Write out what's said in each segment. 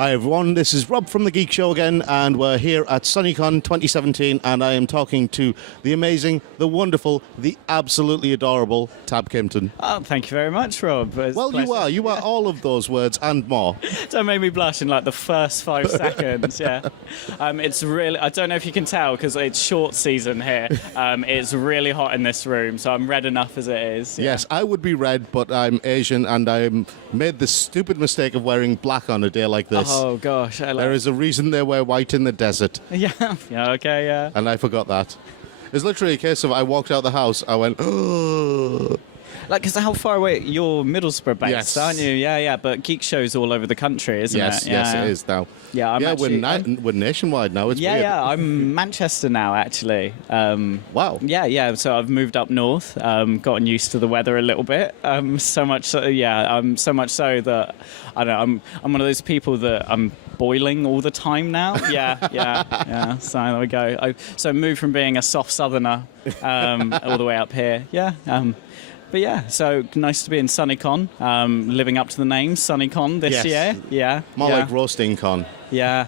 Hi everyone, this is Rob from the Geek Show again, and we're here at Sunnycon 2017, and I am talking to the amazing, the wonderful, the absolutely adorable Tab Kimpton. Oh, thank you very much, Rob. Well, you are all of those words and more. Don't make me blush in like the first 5 seconds, yeah. It's really, I don't know if you can tell because it's short season here. It's really hot in this room, so I'm red enough as it is. Yeah. Yes, I would be red, but I'm Asian, and I made the stupid mistake of wearing black on a day like this. Oh, gosh. There is a reason they wear white in the desert. Yeah, okay, yeah. And I forgot that. It's literally a case of I walked out the house, I went, oh. Like, because how far away? You're Middlesbrough based, Yes. aren't you? Yeah, but Geek Show's all over the country, isn't it? Yes, it is now. Yeah, we're nationwide now. It's weird. Yeah, I'm Manchester now, actually. Wow. Yeah, so I've moved up north, gotten used to the weather a little bit. So much so that, I don't know, I'm one of those people that I'm boiling all the time now. Yeah. So there we go. I moved from being a soft southerner all the way up here. Yeah. But yeah, so nice to be in Sunnycon, living up to the name, Sunnycon this year. Yeah. More like roasting con. Yeah.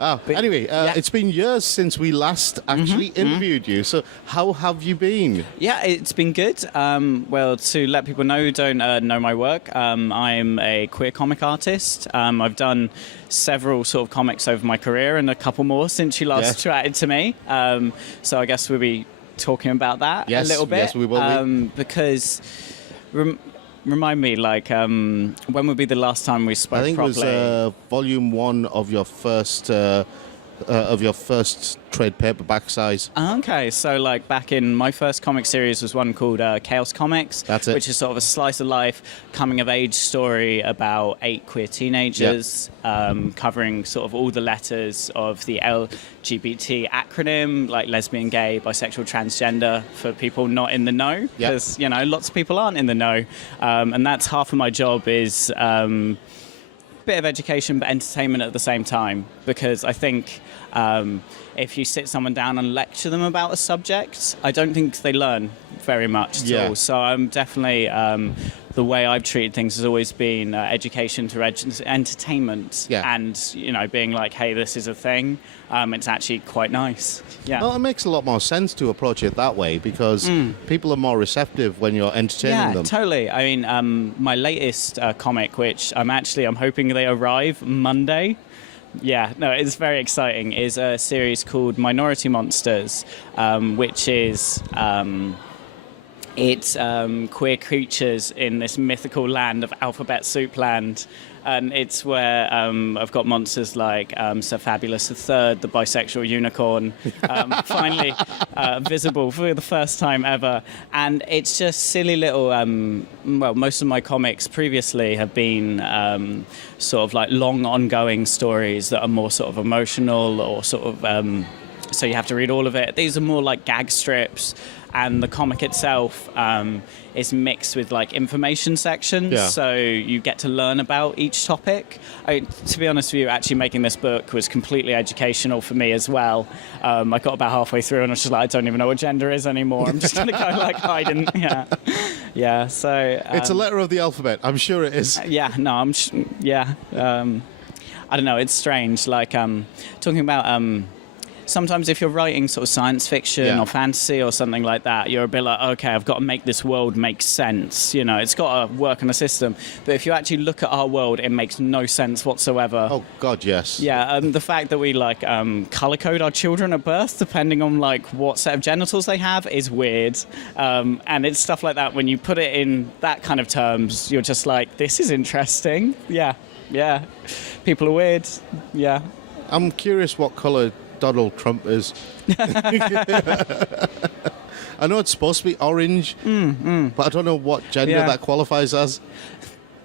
Anyway, it's been years since we last actually interviewed you. So how have you been? Yeah, it's been good. Well, to let people know who don't know my work, I'm a queer comic artist. I've done several sort of comics over my career and a couple more since you last chatted to me. So I guess we'll be talking about that a little bit. Yes, we will. Because remind me, like, when would be the last time we spoke properly? I think it was volume 1 of your first trade paperback size. Okay, so like back in my first comic series was one called Khaos Komix. That's it. Which is sort of a slice of life coming of age story about 8 queer teenagers, covering sort of all the letters of the LGBT acronym, like lesbian, gay, bisexual, transgender, for people not in the know, because lots of people aren't in the know, and that's half of my job is bit of education but entertainment at the same time, because I think if you sit someone down and lecture them about a subject, I don't think they learn very much at all. So I'm definitely the way I've treated things has always been education to entertainment, and being like, hey, this is a thing. It's actually quite nice. Yeah. Well, it makes a lot more sense to approach it that way, because people are more receptive when you're entertaining them. Yeah, totally. I mean, my latest comic, which I'm hoping they arrive Monday. Yeah, no, it's very exciting, is a series called Minority Monsters, which is it's queer creatures in this mythical land of Alphabet Soup Land. And it's where I've got monsters like Sir Fabulous III, the bisexual unicorn, finally visible for the first time ever. And it's just silly little, most of my comics previously have been sort of like long ongoing stories that are more sort of emotional or sort of, so you have to read all of it. These are more like gag strips. And the comic itself is mixed with like information sections, so you get to learn about each topic. To be honest with you, actually making this book was completely educational for me as well. I got about halfway through and I was just like, I don't even know what gender is anymore. I'm just going to go like hide and So it's a letter of the alphabet. I'm sure it is. I don't know. It's strange. Like talking about. Sometimes if you're writing sort of science fiction or fantasy or something like that, you're a bit like, okay, I've got to make this world make sense. It's got to work on a system. But if you actually look at our world, it makes no sense whatsoever. Oh, God, yes. Yeah, the fact that we like color code our children at birth, depending on like what set of genitals they have, is weird. And it's stuff like that. When you put it in that kind of terms, you're just like, this is interesting. Yeah. People are weird. Yeah. I'm curious what color Donald Trump is. I know it's supposed to be orange, but I don't know what gender that qualifies as.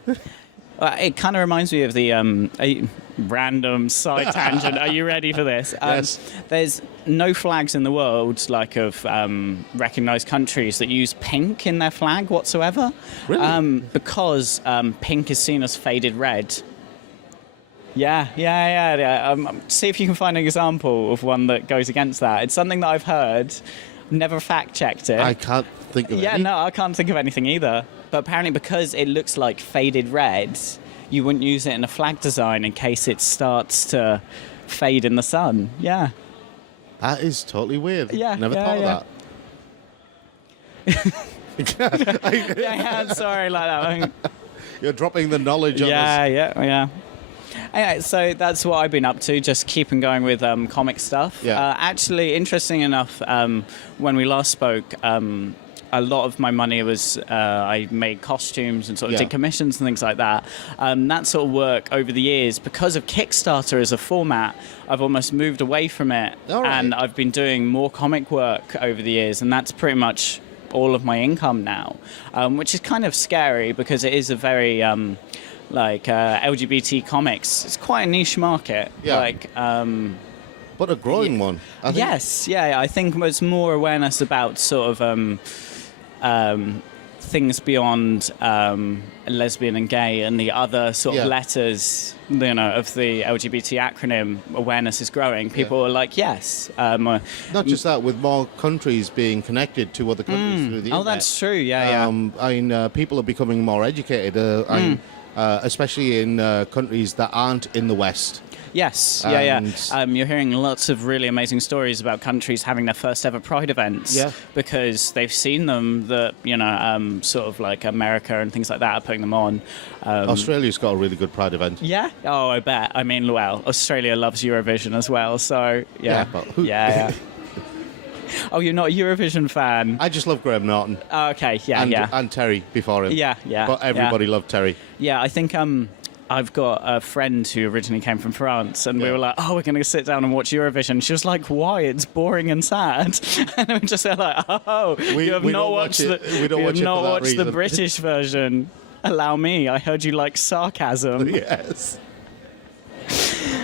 It kind of reminds me of the random side tangent. Are you ready for this? Yes. There's no flags in the world, like of recognised countries, that use pink in their flag whatsoever. Really? Because pink is seen as faded red. Yeah. See if you can find an example of one that goes against that. It's something that I've heard. Never fact-checked it. I can't think of it. Yeah, no, I can't think of anything either. But apparently because it looks like faded red, you wouldn't use it in a flag design in case it starts to fade in the sun. Yeah. That is totally weird. Yeah. Never thought of that. Yeah, sorry, like that. You're dropping the knowledge on us. Yeah. Anyway, so that's what I've been up to, just keeping going with comic stuff. Yeah. Actually, interesting enough, when we last spoke, a lot of my money was I made costumes and sort of did commissions and things like that. That sort of work over the years, because of Kickstarter as a format, I've almost moved away from it. All right. And I've been doing more comic work over the years, and that's pretty much all of my income now, which is kind of scary because it is a very LGBT comics. It's quite a niche market. Yeah. But a growing one. I think. Yes, yeah. I think there's more awareness about sort of things beyond lesbian and gay, and the other sort of letters, of the LGBT acronym. Awareness is growing. People are like, yes. Not just that, with more countries being connected to other countries through the internet. Oh, that's true. Yeah. People are becoming more educated, especially in countries that aren't in the West. Yes, you're hearing lots of really amazing stories about countries having their first ever Pride events because they've seen them, that, sort of like America and things like that are putting them on. Australia's got a really good Pride event. Yeah? Oh, I bet. I mean, well, Australia loves Eurovision as well, so yeah. Yeah. Oh, you're not a Eurovision fan? I just love Graham Norton. Oh, okay, And Terry before him. Yeah. But everybody loved Terry. Yeah, I think I've got a friend who originally came from France, and we were like, oh, we're going to sit down and watch Eurovision. She was like, why? It's boring and sad. And we just said, like, you have not watched the British version. Allow me. I heard you like sarcasm. Yes.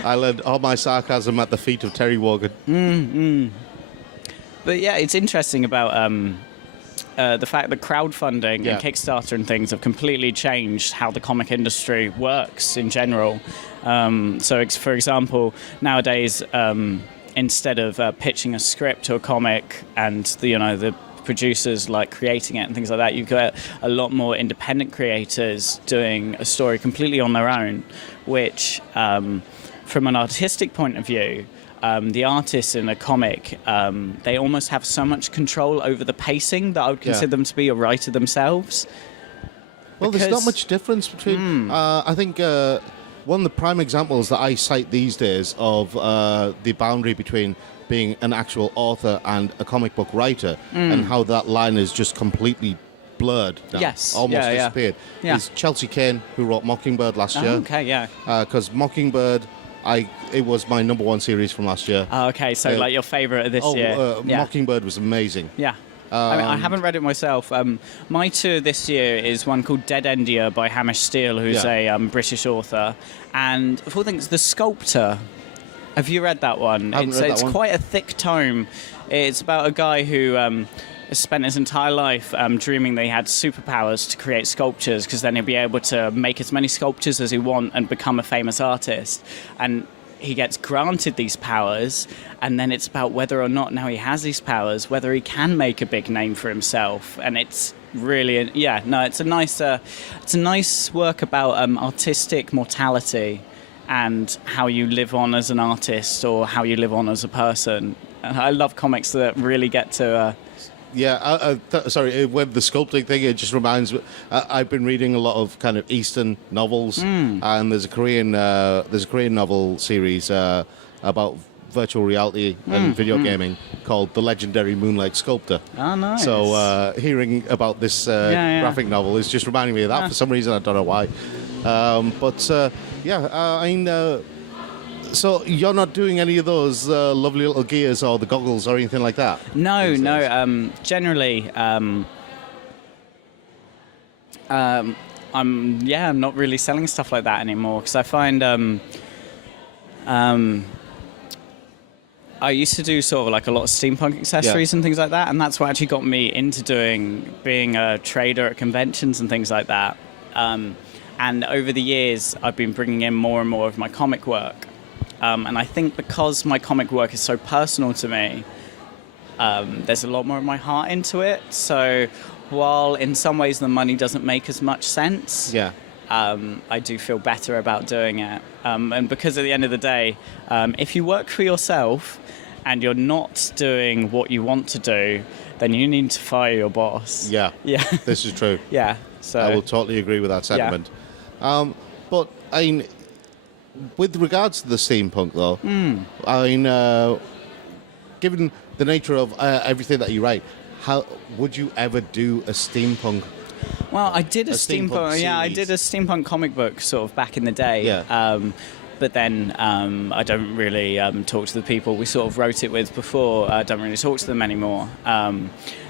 I learned all my sarcasm at the feet of Terry Wogan. But yeah, it's interesting about the fact that crowdfunding and Kickstarter and things have completely changed how the comic industry works in general. So, for example, nowadays, instead of pitching a script to a comic and the producers like creating it and things like that, you get a lot more independent creators doing a story completely on their own, which, from an artistic point of view, the artists in a comic, they almost have so much control over the pacing that I would consider them to be a writer themselves. Well, there's not much difference between... I think one of the prime examples that I cite these days of the boundary between being an actual author and a comic book writer and how that line is just completely blurred now, almost disappeared, is Chelsea Kane, who wrote Mockingbird last year. Okay, yeah. Because Mockingbird... it was my number one series from last year. Oh, okay, so like your favourite of this year. Mockingbird was amazing. Yeah. I haven't read it myself. My two this year is one called Dead India by Hamish Steele, who's a British author. And of all things, The Sculptor. Have you read that one? It's quite a thick tome. It's about a guy who... spent his entire life dreaming that he had superpowers to create sculptures, because then he'll be able to make as many sculptures as he wants and become a famous artist. And he gets granted these powers, and then it's about whether or not, now he has these powers, whether he can make a big name for himself. And it's really, it's a nice work about artistic mortality and how you live on as an artist or how you live on as a person. And I love comics that really get to... sorry, with the sculpting thing, it just reminds me. I've been reading a lot of kind of Eastern novels, and there's a Korean novel series about virtual reality and video gaming called The Legendary Moonlight Sculptor. Oh, nice. So hearing about this graphic novel is just reminding me of that for some reason. I don't know why. So you're not doing any of those lovely little gears or the goggles or anything like that? No. Generally, I'm not really selling stuff like that anymore, because I find I used to do sort of like a lot of steampunk accessories and things like that, and that's what actually got me into being a trader at conventions and things like that. And over the years, I've been bringing in more and more of my comic work. And I think because my comic work is so personal to me, there's a lot more of my heart into it. So while in some ways the money doesn't make as much sense, I do feel better about doing it. And because at the end of the day, if you work for yourself and you're not doing what you want to do, then you need to fire your boss. Yeah. This is true. Yeah. So I will totally agree with that sentiment. Yeah. But I mean, with regards to the steampunk, though, I mean, given the nature of everything that you write, how would you ever do a steampunk? Well, I did a steampunk. Yeah, I did a steampunk comic book sort of back in the day. Yeah. But then I don't really talk to the people we sort of wrote it with before. I don't really talk to them anymore.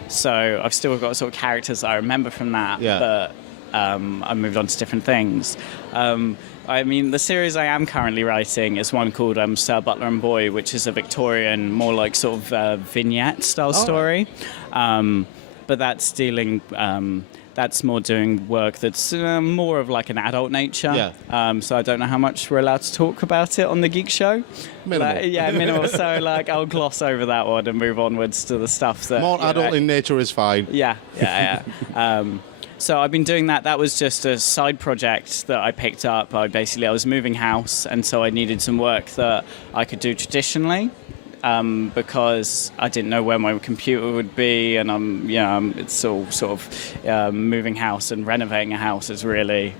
So I've still got sort of characters I remember from that. Yeah. But I moved on to different things. I mean, the series I am currently writing is one called Butler and Boy, which is a Victorian, more like sort of vignette-style story. Right. But that's dealing... that's more doing work that's more of like an adult nature. Yeah. So I don't know how much we're allowed to talk about it on the Geek Show. Minimal. Minimal. So like I'll gloss over that one and move onwards to the stuff that... More adult in nature is fine. Yeah. So I've been doing that. That was just a side project that I picked up. I was moving house, and so I needed some work that I could do traditionally. Because I didn't know where my computer would be, and it's all sort of moving house and renovating a house has really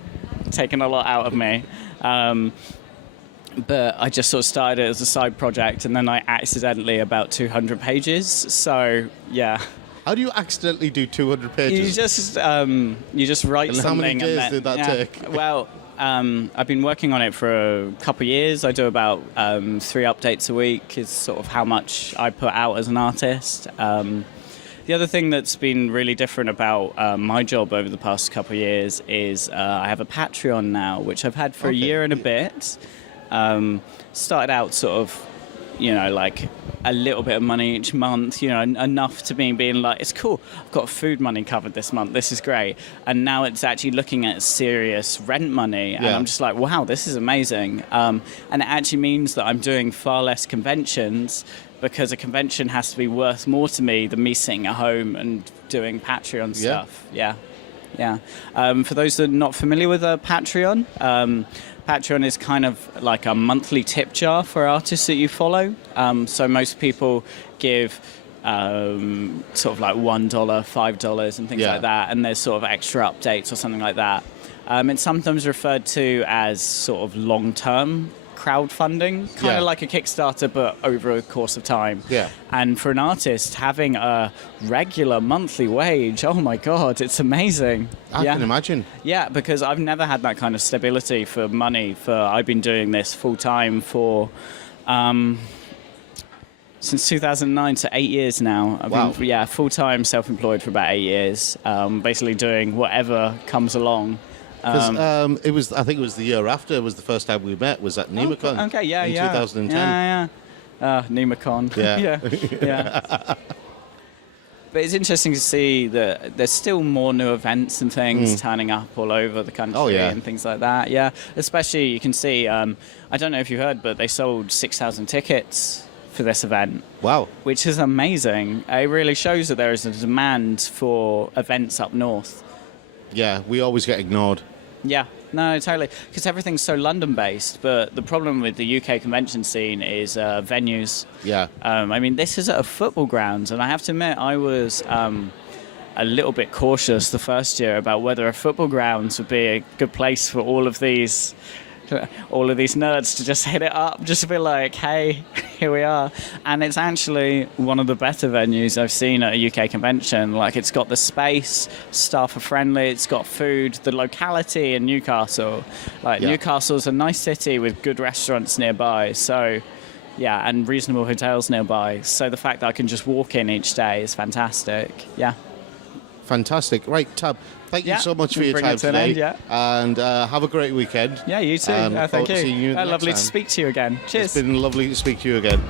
taken a lot out of me. But I just sort of started it as a side project, and then I accidentally about 200 pages. So yeah. How do you accidentally do 200 pages? You just write and something. How many days did that take? Well. I've been working on it for a couple of years. I do about 3 updates a week is sort of how much I put out as an artist. The other thing that's been really different about my job over the past couple of years is I have a Patreon now, which I've had for a year and a bit. Started out sort of, like a little bit of money each month, enough to me being like, it's cool, I've got food money covered this month, this is great. And now it's actually looking at serious rent money, and I'm just like, wow, this is amazing. And it actually means that I'm doing far less conventions, because a convention has to be worth more to me than me sitting at home and doing Patreon stuff. Yeah. For those that are not familiar with Patreon, Patreon is kind of like a monthly tip jar for artists that you follow. So most people give sort of like $1, $5 and things like that, and there's sort of extra updates or something like that. It's sometimes referred to as sort of long-term crowdfunding, kind of like a Kickstarter, but over a course of time. Yeah. And for an artist, having a regular monthly wage, oh my God, it's amazing. I can imagine. Yeah, because I've never had that kind of stability for money. I've been doing this full time for since 2009, so 8 years now. I've been full time self-employed for about 8 years, basically doing whatever comes along. Because I think it was the year after, it was the first time we met, was at Newcastle. In 2010. Newcastle. Yeah. But it's interesting to see that there's still more new events and things turning up all over the country and things like that. Yeah, especially you can see, I don't know if you heard, but they sold 6,000 tickets for this event. Wow. Which is amazing. It really shows that there is a demand for events up north. Yeah, we always get ignored. Yeah, no, totally. Because everything's so London-based, but the problem with the UK convention scene is venues. Yeah. I mean, this is at a football ground, and I have to admit, I was a little bit cautious the first year about whether a football grounds would be a good place for all of these nerds to just hit it up, just to be like, hey, here we are. And it's actually one of the better venues I've seen at a UK convention. Like, it's got the space, staff are friendly, it's got food, the locality in Newcastle. Newcastle's a nice city with good restaurants nearby, so yeah, and reasonable hotels nearby. So the fact that I can just walk in each day is fantastic. Yeah. Fantastic. Right, Tab, thank you so much for your time today. And have a great weekend. Yeah, you too. Thank you. Lovely to speak to you again. Cheers. It's been lovely to speak to you again.